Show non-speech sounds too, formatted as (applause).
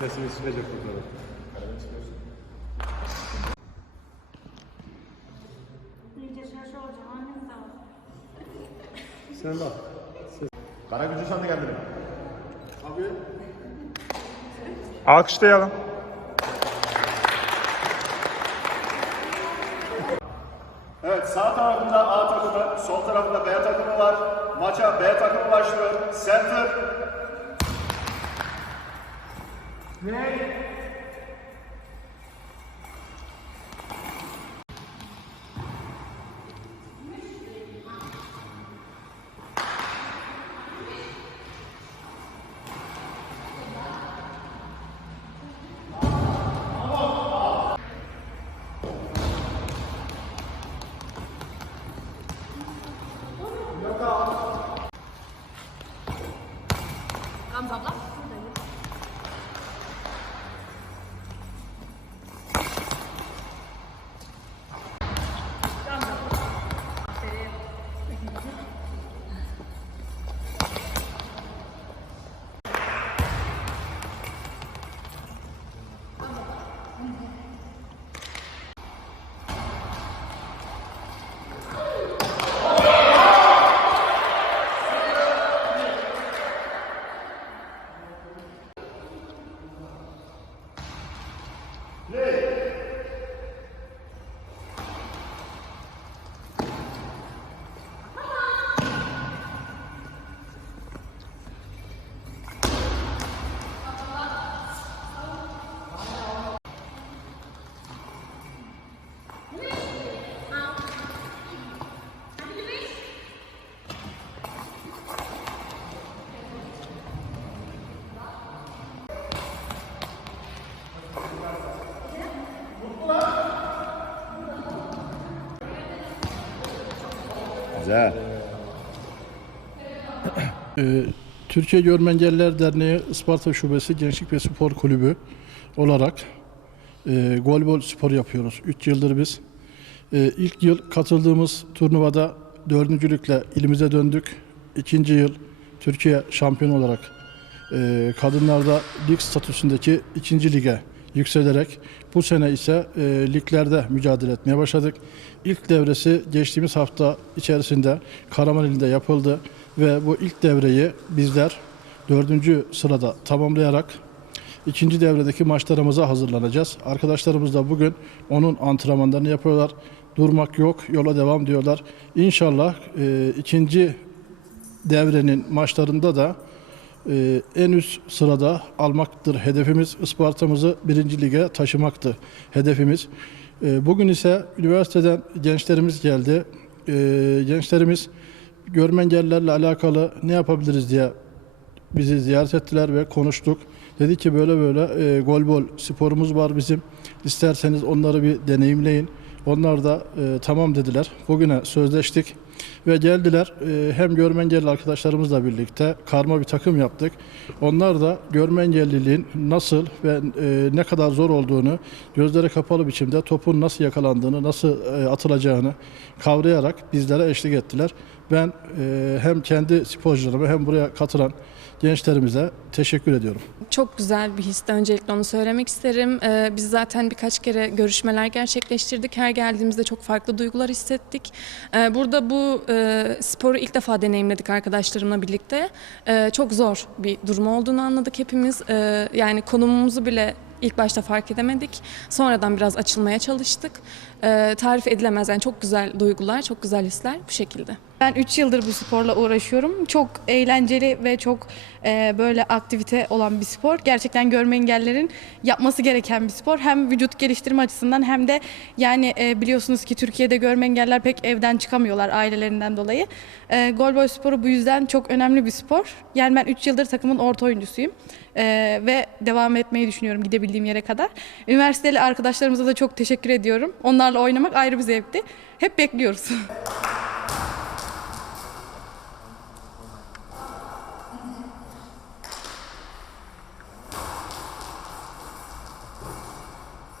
Kurtar'ı. İyice şaşı olacağım. Annem de var. Sen bak. Kara gücü sandı kendini. Alkışlayalım. Evet sağ tarafında A takımı, sol tarafında B takımı var. Maça B takımı başlıyor. Center. Vem! Yeah. Güzel. (clears throat) Ee, Türkiye Görme Engelliler Derneği Isparta Şubesi Gençlik ve Spor Kulübü olarak e, golbol spor yapıyoruz. 3 yıldır biz. E, ilk yıl katıldığımız turnuvada dördüncülükle ilimize döndük. İkinci yıl Türkiye şampiyon olarak e, kadınlarda lig statüsündeki ikinci lige yükselerek bu sene ise e, liglerde mücadele etmeye başladık. İlk devresi geçtiğimiz hafta içerisinde Karaman ilinde yapıldı ve bu ilk devreyi bizler dördüncü sırada tamamlayarak ikinci devredeki maçlarımıza hazırlanacağız. Arkadaşlarımız da bugün onun antrenmanlarını yapıyorlar. Durmak yok, yola devam diyorlar. İnşallah e, ikinci devrenin maçlarında da e, en üst sırada almaktır hedefimiz. Isparta'mızı birinci lige taşımaktı hedefimiz. E, bugün ise üniversiteden gençlerimiz geldi. E, gençlerimiz görme engellilerle alakalı ne yapabiliriz diye bizi ziyaret ettiler ve konuştuk. Dedi ki böyle böyle e, golbol sporumuz var bizim. İsterseniz onları bir deneyimleyin. Onlar da e, tamam dediler. Bugüne sözleştik ve geldiler. E, hem görme engelli arkadaşlarımızla birlikte karma bir takım yaptık. Onlar da görme engelliliğin nasıl ve e, ne kadar zor olduğunu gözleri kapalı biçimde topun nasıl yakalandığını, nasıl e, atılacağını kavrayarak bizlere eşlik ettiler. Ben hem kendi sporcularıma hem buraya katılan gençlerimize teşekkür ediyorum. Çok güzel bir histi. Öncelikle onu söylemek isterim. Ee, biz zaten birkaç kere görüşmeler gerçekleştirdik. Her geldiğimizde çok farklı duygular hissettik. Ee, burada bu e, sporu ilk defa deneyimledik arkadaşlarımla birlikte. Ee, çok zor bir durum olduğunu anladık hepimiz. Ee, yani konumumuzu bile ilk başta fark edemedik. Sonradan biraz açılmaya çalıştık. Ee, tarif edilemez yani çok güzel duygular, çok güzel hisler bu şekilde. Ben 3 yıldır bu sporla uğraşıyorum. Çok eğlenceli ve çok e, böyle aktivite olan bir spor. Gerçekten görme engellerin yapması gereken bir spor. Hem vücut geliştirme açısından hem de yani e, biliyorsunuz ki Türkiye'de görme engeller pek evden çıkamıyorlar ailelerinden dolayı. E, golboy sporu bu yüzden çok önemli bir spor. Yani ben 3 yıldır takımın orta oyuncusuyum. E, ve devam etmeyi düşünüyorum gidebildiğim yere kadar. Üniversiteli arkadaşlarımıza da çok teşekkür ediyorum. Onlarla oynamak ayrı bir zevkti. Hep bekliyoruz. (laughs)